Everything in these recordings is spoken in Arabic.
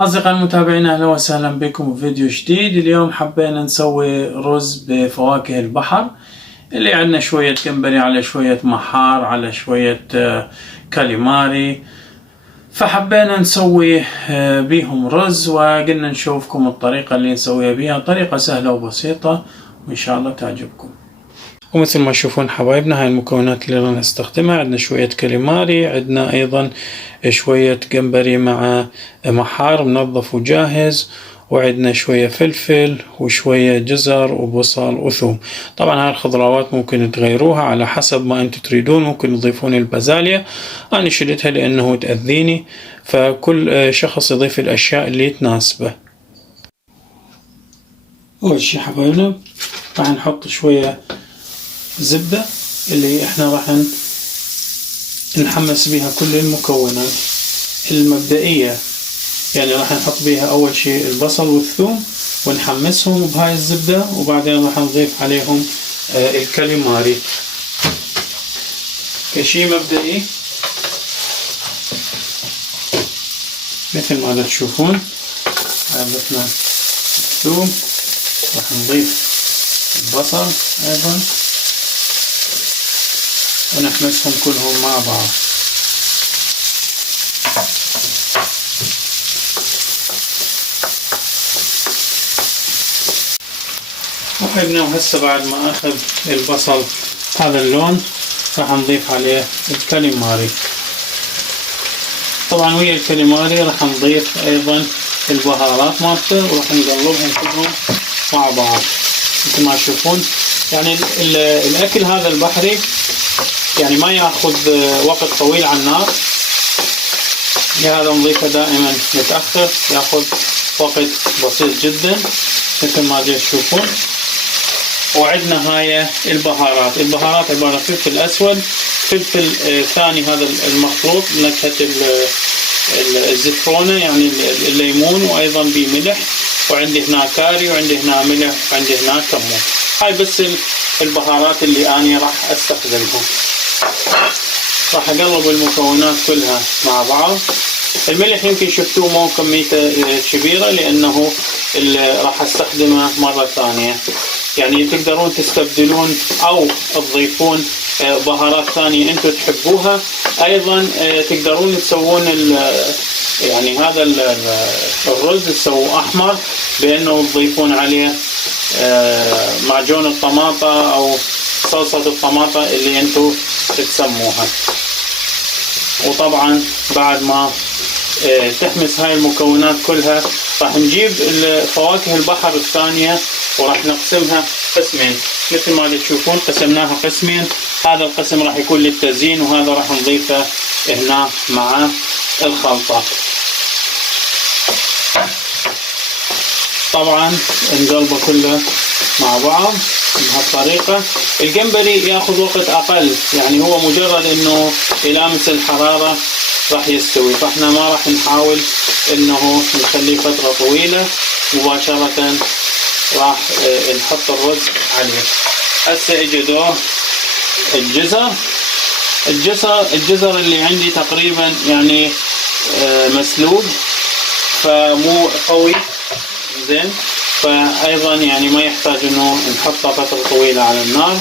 أصدقائي المتابعين، أهلا وسهلا بكم في فيديو جديد. اليوم حبينا نسوي رز بفواكه البحر اللي عندنا شوية جمبري على شوية محار على شوية كاليماري، فحبينا نسوي بيهم رز، وقلنا نشوفكم الطريقة اللي نسويها بيها. طريقة سهلة وبسيطة وإن شاء الله تعجبكم. ومثل ما تشوفون حبايبنا، هاي المكونات اللي راح نستخدمها. عندنا شوية كاليماري، عندنا أيضا شوية جمبري مع محار منظف وجاهز، وعندنا شوية فلفل وشوية جزر وبصل وثوم. طبعا هاي الخضروات ممكن تغيروها على حسب ما انتم تريدون، ممكن تضيفون البازاليا، أنا شلتها لأنه تأذيني، فكل شخص يضيف الأشياء اللي تناسبه. أول شي حبايبنا راح نحط شوية زبدة اللي احنا راح نحمس بها كل المكونات المبدئية، يعني راح نحط بها أول شيء البصل والثوم ونحمسهم بهاي الزبدة، وبعدين راح نضيف عليهم الكاليماري كشي مبدئي مثل ما تشوفون. ضفنا الثوم، راح نضيف البصل أيضا ونحمسهم كلهم مع بعض. وحبنا وهسه بعد ما أخذ البصل هذا اللون راح نضيف عليه الكاليماري. طبعا ويا الكاليماري راح نضيف أيضا البهارات مالته، وراح نقلبهم كلهم مع بعض. مثل ما تشوفون يعني الأكل هذا البحري يعني ما يأخذ وقت طويل على النار، لهذا نضيفه دائما متأخر، يأخذ وقت بسيط جدا مثل ما تشوفون. وعندنا هاي البهارات عبارة عن فلفل أسود، فلفل ثاني هذا المخلوط نكهة الزفرونة يعني الليمون، وأيضا بملح، وعندي هنا كاري، وعندي هنا ملح، وعندي هنا كمون. هاي بس البهارات اللي أنا راح أستخدمها. راح أقلب المكونات كلها مع بعض. الملح يمكن شفتوه مو كميته كبيرة لأنه راح أستخدمه مرة ثانية، يعني تقدرون تستبدلون أو تضيفون بهارات ثانية أنتم تحبوها. أيضا تقدرون تسوون يعني هذا الرز تسووه أحمر بأنه تضيفون عليه معجون الطماطة أو صلصة الطماطة اللي أنتم تسموها. وطبعا بعد ما تحمس هاي المكونات كلها راح نجيب فواكه البحر الثانية وراح نقسمها قسمين. مثل ما تشوفون قسمناها قسمين، هذا القسم راح يكون للتزيين، وهذا راح نضيفه هنا مع الخلطة. طبعا نقلبه كله مع بعض بهالطريقة. الجمبري ياخذ وقت اقل، يعني هو مجرد انه يلامس الحرارة راح يستوي، فاحنا ما راح نحاول انه نخليه فترة طويلة، مباشرة راح نحط الرز عليه. هسه اجى دور الجزر اللي عندي تقريبا يعني مسلوق، فمو قوي زين، فايضا يعني ما يحتاج انه نحطه فترة طويلة على النار.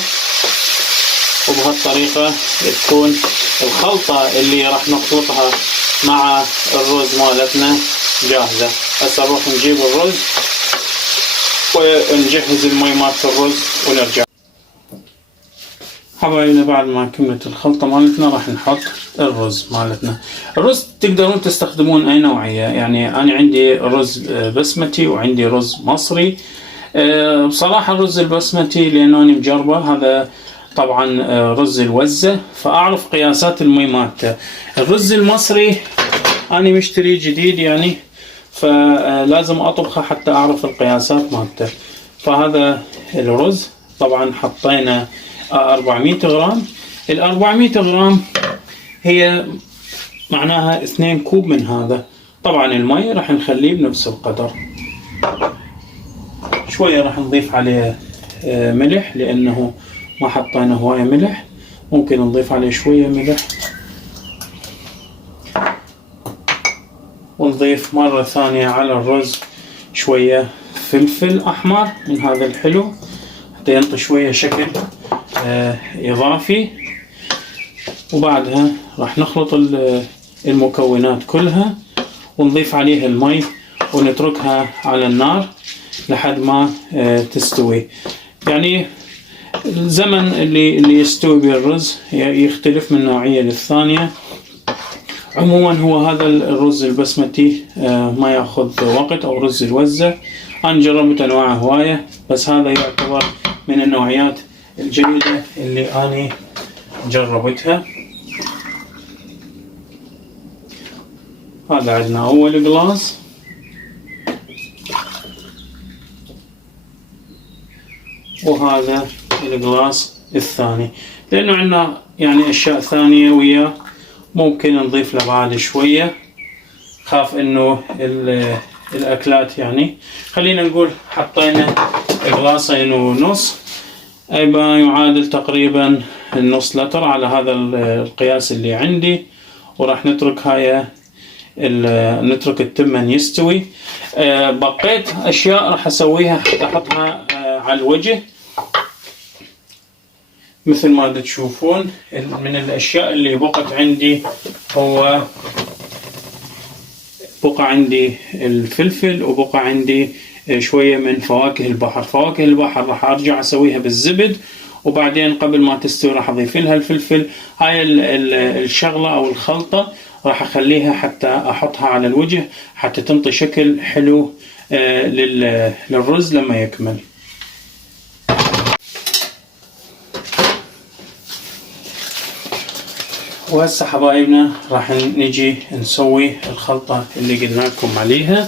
وبهالطريقة تكون الخلطة اللي راح نخلطها مع الرز مالتنا جاهزة. هسه نروح نجيب الرز ونجهز المي مالت الرز ونرجع. حبايبنا بعد ما كملت الخلطة مالتنا راح نحط الرز مالتنا. الرز تقدرون تستخدمون اي نوعية، يعني انا عندي رز بسمتي وعندي رز مصري. بصراحة الرز البسمتي لانه انا مجربه، هذا طبعا رز الوزة، فاعرف قياسات المي مالته. الرز المصري انا مشتري جديد يعني، فلازم اطبخه حتى اعرف القياسات مالته. فهذا الرز طبعا حطينا 400 غرام. ال 400 غرام هي معناها 2 كوب من هذا. طبعا المي راح نخليه بنفس القدر. شوية راح نضيف عليه ملح لأنه ما حطينا هواية ملح، ممكن نضيف عليه شوية ملح. ونضيف مرة ثانية على الرز شوية فلفل أحمر من هذا الحلو حتى ينطي شوية شكل إضافي. وبعدها راح نخلط المكونات كلها ونضيف عليها المي ونتركها على النار لحد ما تستوي. يعني الزمن اللي يستوي به الرز يختلف من نوعية للثانية. عموما هو هذا الرز البسمتي ما ياخذ وقت، او رز الوزة. انا جربت انواع هواية، بس هذا يعتبر من النوعيات الجيدة اللي انا جربتها. هذا عندنا اول جلاس، وهذا الجلاس الثاني، لانه عندنا يعني اشياء ثانية وياه ممكن نضيف له بعد شوية. خاف انه الاكلات يعني خلينا نقول حطينا جلاسين ونص، اي ما يعادل تقريبا النص لتر على هذا القياس اللي عندي. وراح نترك نترك التمن يستوي. بقيت اشياء راح اسويها حتى احطها على الوجه. مثل ما تشوفون من الاشياء اللي بقت عندي هو بقى عندي الفلفل، وبقى عندي شوية من فواكه البحر. فواكه البحر راح ارجع اسويها بالزبد، وبعدين قبل ما تستوي راح اضيف لها الفلفل. هاي الشغلة او الخلطة راح اخليها حتى احطها على الوجه حتى تنطي شكل حلو للرز لما يكمل. وهسه حبايبنا راح نجي نسوي الخلطة اللي قلنا لكم عليها.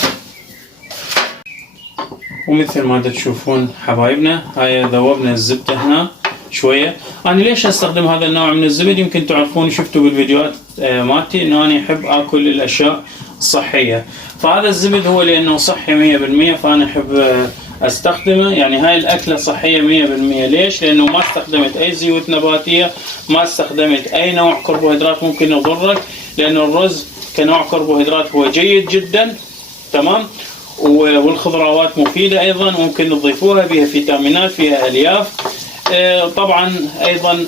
ومثل ما تشوفون حبايبنا هاي ذوبنا الزبدة هنا شوية. انا ليش استخدم هذا النوع من الزبد؟ يمكن تعرفون شفتوا بالفيديوهات مالتي انه انا احب اكل الاشياء الصحية، فهذا الزبد هو لانه صحي 100%، فانا احب استخدمه. يعني هاي الاكلة صحية 100%. ليش؟ لانه ما استخدمت اي زيوت نباتية، ما استخدمت اي نوع كربوهيدرات ممكن يضرك، لانه الرز كنوع كربوهيدرات هو جيد جدا. تمام. والخضروات مفيدة ايضا، ممكن تضيفوها، بها فيتامينات، فيها الياف. طبعا ايضا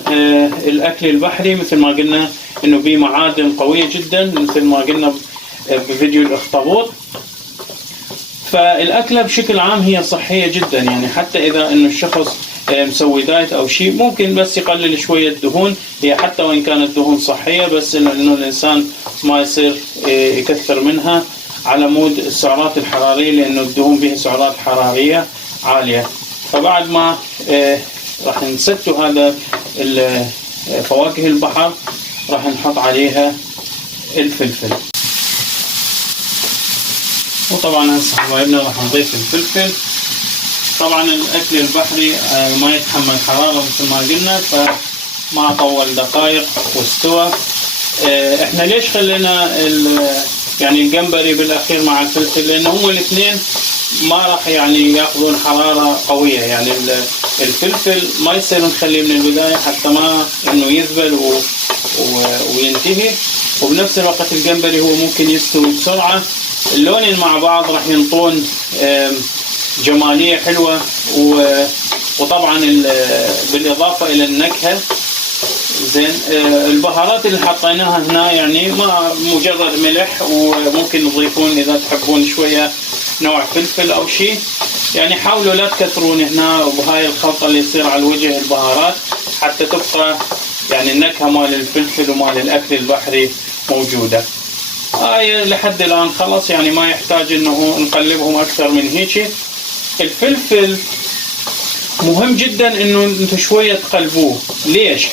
الاكل البحري مثل ما قلنا انه به معادن قوية جدا مثل ما قلنا بفيديو الاخطبوط. فالاكله بشكل عام هي صحيه جدا. يعني حتى اذا انه الشخص مسوي دايت او شيء ممكن بس يقلل شويه دهون، هي حتى وان كانت دهون صحيه، بس انه الانسان ما يصير يكثر منها على مود السعرات الحراريه، لانه الدهون بها سعرات حراريه عاليه. فبعد ما راح نستو هذا فواكه البحر راح نحط عليها الفلفل. وطبعا هسه حبايبنا راح نضيف الفلفل. طبعا الاكل البحري ما يتحمل حرارة مثل ما قلنا، فما طول دقائق واستوى. احنا ليش خلينا يعني الجمبري بالاخير مع الفلفل؟ لانه هم الاثنين ما راح يعني ياخذون حرارة قوية. يعني الفلفل ما يصير نخليه من البداية حتى ما انه يذبل وينتهي، وبنفس الوقت الجمبري هو ممكن يستوي بسرعة. اللونين مع بعض راح ينطون جمالية حلوة، وطبعا بالاضافة الى النكهة. زين. البهارات اللي حطيناها هنا يعني ما مجرد ملح، وممكن تضيفون اذا تحبون شوية نوع فلفل او شيء. يعني حاولوا لا تكثرون هنا بهاي الخلطة اللي يصير على الوجه البهارات، حتى تبقى يعني النكهة مال الفلفل ومال الاكل البحري موجودة. لحد الان خلص، يعني ما يحتاج انه نقلبهم اكثر من هيك. الفلفل مهم جدا انه انتم شوية تقلبوه. ليش؟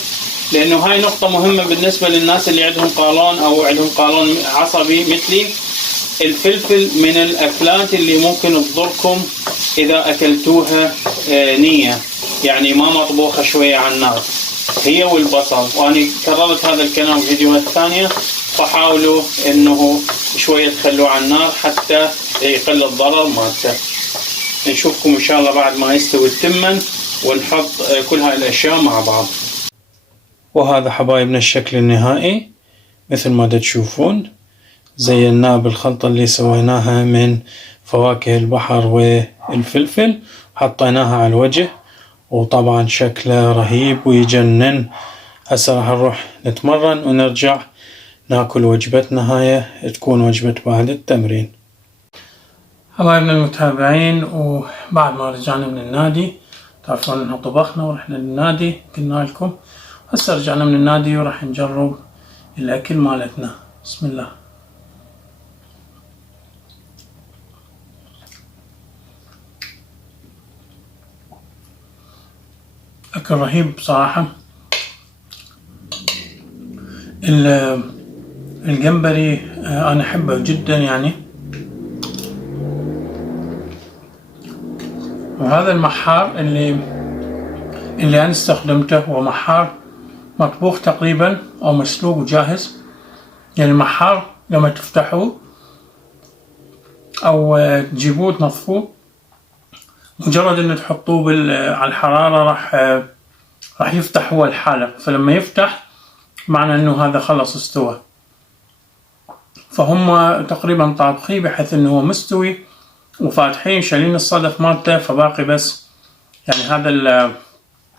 لانه هاي نقطة مهمة بالنسبة للناس اللي عندهم قولون او عندهم قولون عصبي مثلي. الفلفل من الاكلات اللي ممكن تضركم اذا اكلتوها نية، يعني ما مطبوخة شوية على النار، هي والبصل. وانا كررت هذا الكلام في فيديوهات ثانية، فحاولوا انه شوية تخلوه على النار حتى يقل الضرر مالته. نشوفكم ان شاء الله بعد ما يستوي التمن ونحط كل هاي الاشياء مع بعض. وهذا حبايبنا الشكل النهائي مثل ما تشوفون. زيناه بالخلطة اللي سويناها من فواكه البحر والفلفل، حطيناها على الوجه، وطبعا شكله رهيب ويجنن. هسه راح نروح نتمرن ونرجع ناكل وجبتنا هاي، تكون وجبة بعد التمرين. حبايبنا المتابعين، وبعد ما رجعنا من النادي، تعرفون انه طبخنا ورحنا للنادي قلنا لكم، هسه رجعنا من النادي وراح نجرب الاكل مالتنا. بسم الله. اكل رهيب بصراحة. الجمبري انا احبه جدا يعني. وهذا المحار اللي انا استخدمته هو محار مطبوخ تقريبا او مسلوق وجاهز. يعني المحار لما تفتحوه او تجيبوه تنظفوه، مجرد ان تحطوه على الحرارة راح يفتح هو الحالة، فلما يفتح معنى انه هذا خلص استوى. فهم تقريبا طابخيه بحيث انه هو مستوي وفاتحين شايلين الصدف مالته، فباقي بس يعني هذا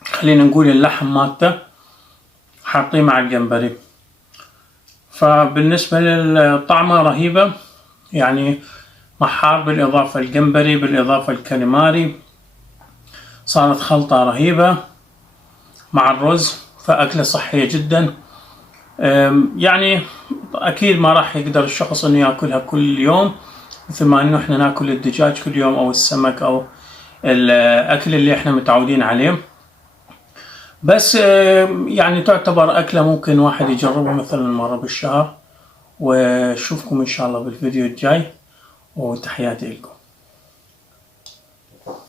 خلينا نقول اللحم مالته حاطيه مع الجمبري. فبالنسبة للطعمة رهيبة يعني، محار بالاضافة الجمبري بالاضافة الكاليماري، صارت خلطة رهيبة مع الرز، فأكلة صحية جدا. يعني أكيد ما راح يقدر الشخص إنه يأكلها كل يوم مثل ما إنه إحنا ناكل الدجاج كل يوم أو السمك أو الأكل اللي إحنا متعودين عليه، بس يعني تعتبر أكلة ممكن واحد يجربها مثلا مرة بالشهر. وأشوفكم إن شاء الله بالفيديو الجاي، وتحياتي لكم.